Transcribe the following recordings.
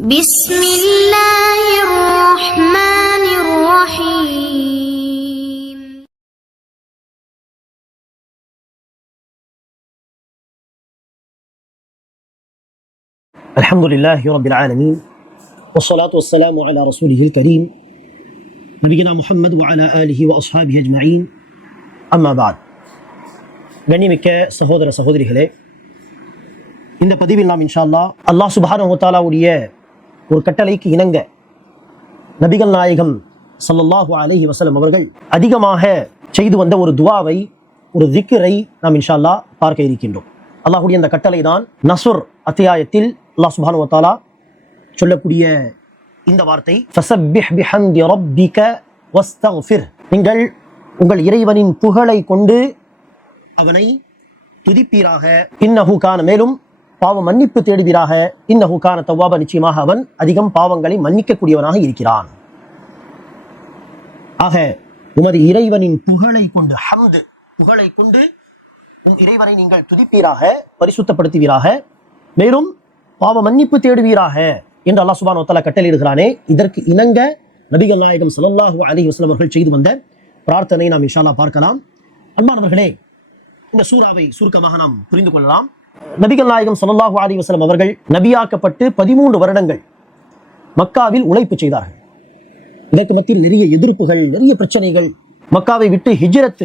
بسم الله الرحمن الرحيم. الحمد لله رب العالمين والصلاة والسلام على رسوله الكريم نبينا محمد وعلى آله وأصحابه أجمعين أما بعد. கண்ணியமிக்க சகோதர சகோதரிகளே, இந்த பதிவில் நாம் இன்ஷா அல்லாஹ் சுப்ஹானஹு வ தஆலாவுடைய ஒரு கட்டளைக்கு இணங்க நபிகள் நாயகம் ஸல்லல்லாஹு அலைஹி வஸல்லம் அவர்கள் அதிகமாக செய்து வந்த ஒரு துஆவை, ஒரு திக்ரை நாம் இன்ஷா அல்லாஹ் பார்க்க இருக்கின்றோம். அல்லாஹ்வுடைய அந்த கட்டளை தான் நஸ்ர் அத்தியாயத்தில் அல்லாஹ் சுப்ஹானஹு வ தஆலா சொல்லக்கூடிய இந்த வார்த்தை, ஃபஸப்பிஹ் பிஹம்தி ரப்பிக வஸ்தக்ஃபிர். நீங்கள் உங்கள் இறைவனின் புகழை கொண்டு அவனை துதிப்பீராக, இன்னஹு கான, மேலும் பாவ மன்னிப்பு தேடுவீராக, இன்னஹு கான தவ்வாபா, நிச்சயமாக அவன் அதிகம் பாவங்களை மன்னிக்கக்கூடியவனாக இருக்கிறான். ஆக உமது இறைவனின் புகழை கொண்டு, ஹம்து புகழை கொண்டு உம் இறைவனை நீங்கள் துதிப்பீராக, பரிசுத்தப்படுத்துவீராக, மேலும் பாவ மன்னிப்பு தேடுவீராக என்று அல்லாஹ் சுப்ஹானஹு வ தஆலா கட்டளையிடுகிறானே, இதற்கு இணங்க நபிகள் நாயகம் ஸல்லல்லாஹு அலைஹி வஸல்லம் அவர்கள் செய்து வந்த பிரார்த்தனை நாம் இன்ஷா அல்லாஹ் பார்க்கலாம். அன்பானவர்களே, இந்த சூராவை சுருக்கமாக நாம் புரிந்து கொள்ளலாம். நபிகள் நாயகம் ஸல்லல்லாஹு அலைஹி வஸல்லம் அவர்கள் நபியாக்கப்பட்டு 13 வருடங்கள் மக்காவில் உழைப்பு செய்தார்கள். இதற்கு மத்தியில் நிறைய எதிர்ப்புகள், நிறைய பிரச்சனைகள், மக்காவை விட்டு ஹிஜ்ரத்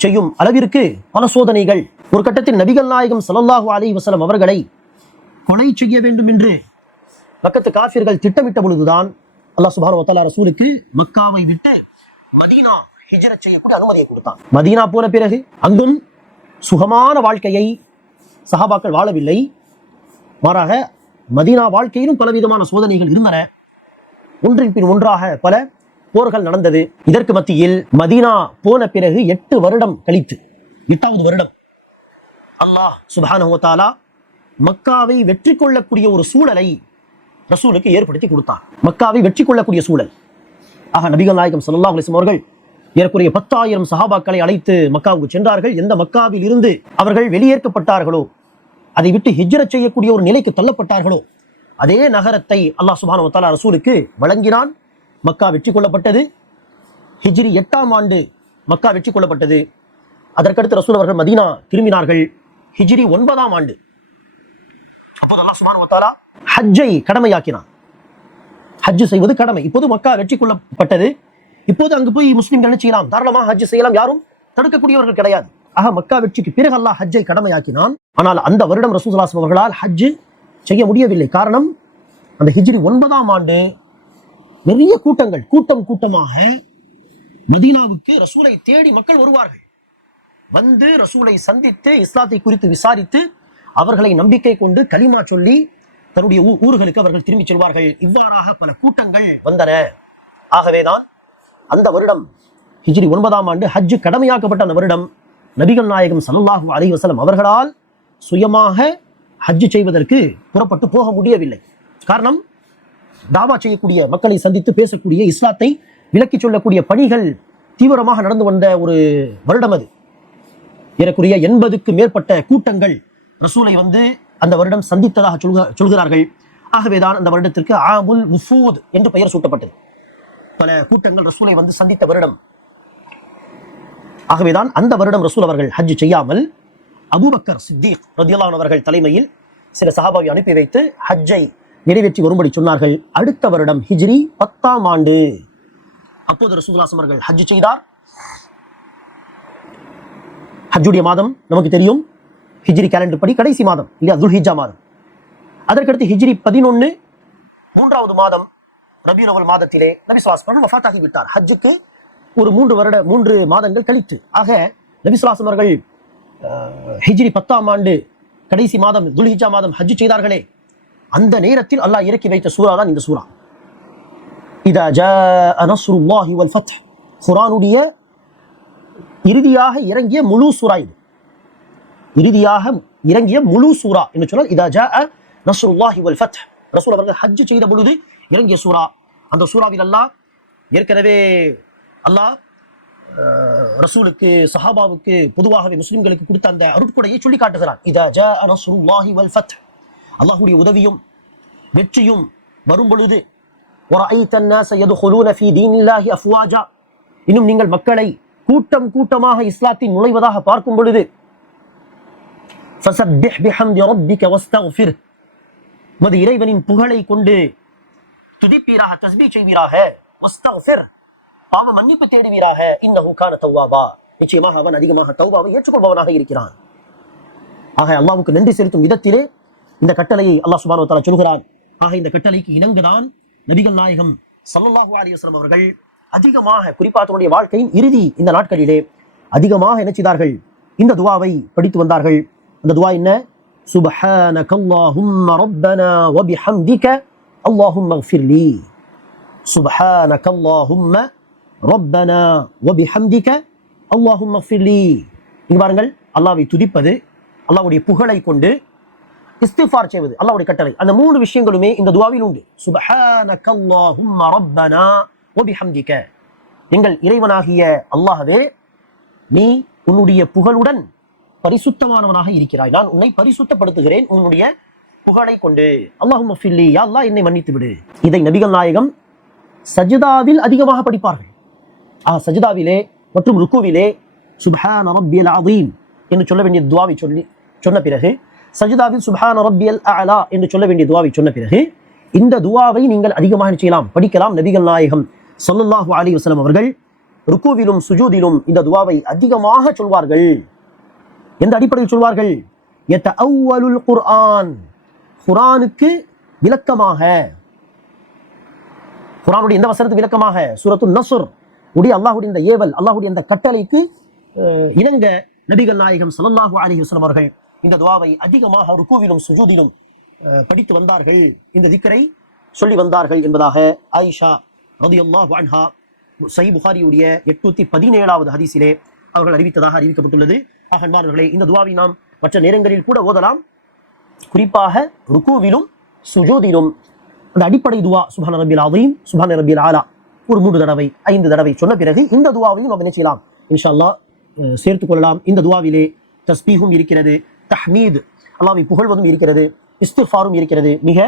செய்யும் அளவிற்கு பல சோதனைகள். ஒரு கட்டத்தில் நபிகள் நாயகம் ஸல்லல்லாஹு அலைஹி வஸல்லம் அவர்களை கொலை செய்ய வேண்டும் என்று மக்கத்து காஃபிர்கள் திட்டமிட்ட பொழுதுதான் அல்லாஹ் சுப்ஹானஹு வ தஆலா ரசூலுக்கு மக்காவை விட்டு மதீனா ஹிஜ்ரத் செய்யக்கூடிய அனுமதியை கொடுத்தான். மதீனா போன பிறகு அங்கும் சுகமான வாழ்க்கையை சஹாபாக்கள் வாழவில்லை. மாறாக மதீனா வாழ்க்கையிலும் பலவிதமான சோதனைகள் இருந்தன. ஒன்றின் பின் ஒன்றாக பல போர்கள் நடந்தது. இதற்கு மத்தியில் மதீனா போன பிறகு 8 வருடம் கழித்து, 8வது வருடம் அல்லாஹ் சுப்ஹானஹு வ தஆலா மக்காவை வெற்றி கொள்ளக்கூடிய ஒரு சூழலை ரசூலுக்கு ஏற்படுத்தி கொடுத்தார். மக்காவை வெற்றி கொள்ளக்கூடிய சூழல். ஆக நபிகள் நாயகம் ஸல்லல்லாஹு அலைஹி வஸல்லம் அவர்கள் ஏறக்குறைய 10,000 சஹாபாக்களை அழைத்து மக்காவுக்கு சென்றார்கள். எந்த மக்காவில் இருந்து அவர்கள் வெளியேற்கப்பட்டார்களோ, அதை விட்டு ஹிஜ்ரத் செய்யக்கூடிய ஒரு நிலைக்கு தள்ளப்பட்டார்களோ, அதே நகரத்தை அல்லாஹ் சுப்ஹானஹு வ தஆலா ரசூலுக்கு வழங்கினான். மக்கா வெற்றி கொள்ளப்பட்டது. ஹிஜ்ரி 8ஆம் ஆண்டு மக்கா வெற்றி கொள்ளப்பட்டது. அதற்கடுத்து ரசூல் அவர்கள் மதீனா திரும்பினார்கள். ஹிஜ்ரி 9ஆம் ஆண்டு அப்போது அல்லாஹ் சுப்ஹானஹு வ தஆலா ஹஜ்ஜை கடமையாக்கினான். ஹஜ் செய்வது கடமை. இப்போது மக்கா வெற்றி கொள்ளப்பட்டது. இப்போது அங்கு போய் முஸ்லிம்கள் செய்யலாம், தாராளமாக ஹஜ் செய்யலாம், யாரும் தடுக்கக்கூடியவர்கள் கிடையாது. ஆக மக்கா வெற்றிக்கு பிறகு அல்லாஹ் ஹஜ்ஜை கடமையாக்கினான். ஆனால் அந்த வருடம் ரசூல் ஸல்லல்லாஹு அலைஹி வஸல்லம் அவர்களால் ஹஜ் செய்ய முடியவில்லை. காரணம், அந்த ஹிஜ்ரி 9ஆம் ஆண்டு நிறைய கூட்டங்கள், கூட்டம் கூட்டமாக மதீனாவுக்கு ரசூலை தேடி மக்கள் வருவார்கள். வந்து ரசூலை சந்தித்து இஸ்லாத்தை குறித்து விசாரித்து அவர்களை நம்பிக்கை கொண்டு கலிமா சொல்லி தன்னுடைய ஊர்களுக்கு அவர்கள் திரும்பி செல்வார்கள். இவ்வாறாக பல கூட்டங்கள் வந்தன. ஆகவேதான் அந்த வருடம் ஹிஜ்ரி 9ஆம் ஆண்டு ஹஜ் கடமையாக்கப்பட்ட அந்த வருடம் நபிகள் நாயகம் ஸல்லல்லாஹு அலைஹி வஸல்லம் அவர்களால் சுயமாக ஹஜ் செய்வதற்கு புறப்பட்டு போக முடியவில்லை. காரணம், தாவா செய்யக்கூடிய, மக்களை சந்தித்து பேசக்கூடிய, இஸ்லாத்தை விளக்கி சொல்லக்கூடிய பணிகள் தீவிரமாக நடந்து வந்த ஒரு வருடம் அது. ஏறக்குறைய 80க்கு மேற்பட்ட கூட்டங்கள் ரசூலை வந்து அந்த வருடம் சந்தித்ததாக சொல்கிறார்கள். ஆகவேதான் அந்த வருடத்திற்கு ஆமுல் உஃபூத் என்று பெயர் சூட்டப்பட்டது. பல கூட்டங்கள் ரசூலை வந்து சந்தித்த வருடம். ஆகவேதான் அந்த வருடம் ரசூல் அவர்கள் ஹஜ் செய்யாமல் அபூபக்கர் சித்தீக் ரலியல்லாஹு அன்ஹு அவர்கள் தலைமையில் சில சஹாபாவை அனுப்பி வைத்து ஹஜ்ஜை நிறைவேற்றி வரும்படி சொன்னார்கள். அடுத்த வருடம் ஹிஜ்ரி 10ஆம் ஆண்டு அப்போது ரசூலுல்லாஹி அவர்கள் ஹஜ் செய்தார். ஹஜ்ஜுடைய மாதம் நமக்கு தெரியும், ஹிஜ்ரி கேலண்டர் படி கடைசி மாதம் இல்லையா, துல்ஹிஜ்ஜா மாதம். அதற்கடுத்து ஹிஜ்ரி 11 3வது மாதம் ரபீஉல் அவ்வல் மாதத்திலே நபி ஸல்லல்லாஹு அலைஹி வஸல்லம் வஃபாத்தாகி விட்டார். ஹஜ்ஜுக்கு ஒரு 3 மாதங்கள் கழித்து. ஆக நபி ஸல்லல்லாஹு அலைஹி வஸல்லம் அவர்கள் ஹிஜ்ரி 10ஆம் ஆண்டு கடைசி மாதம் துல்ஹிஜ்ஜா மாதம் ஹஜ் செய்தார்களே, அந்த நேரத்தில் அல்லாஹ் இறக்கி வைத்த சூரா தான் இந்த சூரா. இதா ஜாஅ நஸ்ருல்லாஹி வல் ஃபத்ஹ், குர்ஆனுடைய இறுதியாக இறங்கிய முழு சூரா இது. இறுதியாக இறங்கிய முழு சூரா என்று சொன்னால் இதா ஜாஅ நஸ்ருல்லாஹி வல் ஃபத்ஹ், ரசூல் அவர்கள் ஹஜ் செய்த பொழுது இறங்கிய சூரா. அந்த சூராவில் அல்லாஹ் ஏற்கனவே அல்லாஹ் ரசூலுக்கு, சஹாபாவுக்கு, பொதுவாகவே முஸ்லிம்களுக்கு கொடுத்த அந்த அருட்கொடையை சொல்லி காட்டுகிறான். இதா ஜாஅ நஸ்ருல்லாஹி வல் ஃபத்ஹ், அல்லாஹ்வுடைய உதவியும் வெற்றியும் வரும் பொழுது وَرَأَيْتَ النَّاسَ يَدْخُلُونَ فِي دِينِ اللَّهِ أَفْوَاجًا இன்னும் நீங்கள் மக்களை கூட்டம் கூட்டமாக இஸ்லாத்தின் நுழைவதாக பார்க்கும் பொழுது فَسَبِّحْ بِحَمْدِ رَبِّكَ وَاسْتَغْفِرْهُ உமது இறைவனின் புகழை கொண்டு துதிப்பீராக, தஸ்பீஹ் செய்வீராக, வஸ்தக்ஃபிர் பாவ மன்னிப்பு தேடுவீராக, இன்னஹு கான தவ்வாபா நிச்சயமாக அவன் அதிகமாக தௌபாவை ஏற்றுக்கொள்பவனாக இருக்கிறான். ஆக அல்லாஹ்வுக்கு நன்றி செலுத்தும் விதத்திலே இந்த கட்டளையை அல்லாஹ் சுப்ஹானஹு வ தஆலா சொல்கிறான். ஆக இந்த கட்டளைக்கு இணங்குதான் நபிகள் நாயகம் ஸல்லல்லாஹு அலைஹி வஸல்லம் அவர்கள் அதிகமாக, குறிப்பாக தன்னுடைய வாழ்க்கையின் இறுதி இந்த நாட்களிலே அதிகமாக என்ன செய்தார்கள்? இந்த துஆவை படித்து வந்தார்கள். அந்த துஆ என்ன? சுப்ஹானக அல்லாஹும்ம ரப்பனா வ பிஹம்திக அல்லாஹும்ம இக்ஃபிர்லி. சுப்ஹானக அல்லாஹும்ம ரப்பனா வ பிஹம்திக அல்லாஹும்ம இக்ஃபிர்லி. இங்க பாருங்கள், அல்லாஹ்வை துதிப்பது, அல்லாஹ்வுடைய புகழை கொண்டு இஸ்திஃபார் செய்வது அல்லாஹ்வுடைய கட்டளை. அந்த மூணு விஷயங்களுமே இந்த துஆவில் உண்டு. சுப்ஹானக அல்லாஹும்ம ரப்பனா வ பிஹம்திக, எங்கள் இறைவனாகிய அல்லாஹ்வே, நீ உன்னுடைய புகழுடன் பரிசுத்தமானவனாக இருக்கிறாய், நான் உன்னை பரிசுத்தப்படுத்துகிறேன் உன்னுடைய புகழை கொண்டு. அல்லாஹும்ம ஃபில்லி, யா அல்லாஹ் என்னை மன்னித்து விடு. இதை நபிகள் நாயகம் சஜ்தாவில் அதிகமாக படிப்பார்கள். சஜ்தாவிலே மற்றும் ருக்குவிலே சுப்ஹான ரப்பியல் அஸீம் என்று சொல்ல வேண்டிய துஆவை சொன்ன பிறகு, சஜ்தாவில் சுப்ஹான ரப்பியல் அலா என்று சொல்ல வேண்டிய துஆவை சொன்ன பிறகு, இந்த துஆவை நீங்கள் அதிகமாக செய்யலாம், படிக்கலாம். நபிகள் நாயகம் ஸல்லல்லாஹு அலைஹி வஸல்லம் அவர்கள் ருக்குவிலும் சுஜூதிலும் இந்த துஆவை அதிகமாக சொல்வார்கள். எந்த அடிப்படையில் சொல்வார்கள்? யதஅவ்வலுல் குர்ஆன், குர்ஆனுக்கு விளக்கமாக, குர்ஆனுடைய எந்த வசனத்துக்கு விளக்கமாக? சூரத்துன் நஸ்ர் உடைய அல்லாஹ்வுடைய இந்த ஏவல், அல்லாஹ்வுடைய இந்த கட்டளைக்கு இணங்க நபிகள் நாயகம் ஸல்லல்லாஹு அலைஹி வஸல்லம் அவர்கள் இந்த துஆவை அதிகமாக ருக்குவிலும் சுஜூதிலும் படித்து வந்தார்கள், இந்த திக்ரை சொல்லி வந்தார்கள் என்பதாக ஆயிஷா ரலியல்லாஹு அன்ஹா சஹீஹ் புகாரியுடைய 817வது ஹதீஸிலே அவர்கள் அறிவித்ததாக அறிவிக்கப்பட்டுள்ளது. அன்பானவர்களே, இந்த துஆவை நாம் மற்ற நேரங்களில் கூட ஓதலாம். குறிப்பாக ருக்குவிலும் சுஜூதிலும் அந்த அடிப்படை துஆ சுப்ஹான ரப்பியல் அஸீம், சுப்ஹான ரப்பியல் ஆலா ஒரு 3 தடவை 5 தடவை சொன்ன பிறகு இந்த துஆவையும் நாம் என்ன செய்யலாம்? இன்ஷா அல்லாஹ் சேர்த்துக் கொள்ளலாம். இந்த துஆவிலே தஸ்பீஹும் இருக்கிறது, தஹ்மீத் அல்லாஹ்வை புகழ்வதும் இருக்கிறது, இஸ்திஃபாரும் இருக்கிறது. மிக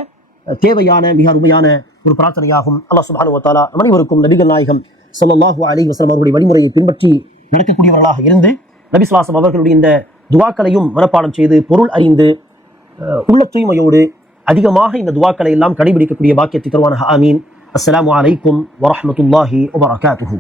தேவையான, மிக அருமையான ஒரு பிரார்த்தனையாகும். அல்லாஹ் சுப்ஹானஹு வ தஆலா அனைவருக்கும் நபிகள் நாயகம் ஸல்லல்லாஹு அலைஹி வஸல்லம் அவர்களுடைய வழிமுறையை பின்பற்றி நடக்கக்கூடியவர்களாக இருந்து, நபி ஸல்லல்லாஹு அலைஹி வஸல்லம் அவர்களுடைய இந்த துஆக்களையும் மனப்பாடம் செய்து பொருள் அறிந்து உள்ள தூய்மையோடு அதிகமாக இந்த துஆக்களை எல்லாம் கடைபிடிக்கக்கூடிய பாக்கியத்தை தருவானாக. ஆமீன். அஸ்ஸலாமு அலைக்கும் வரஹ்மத்துல்லாஹி வபரகாத்துஹு.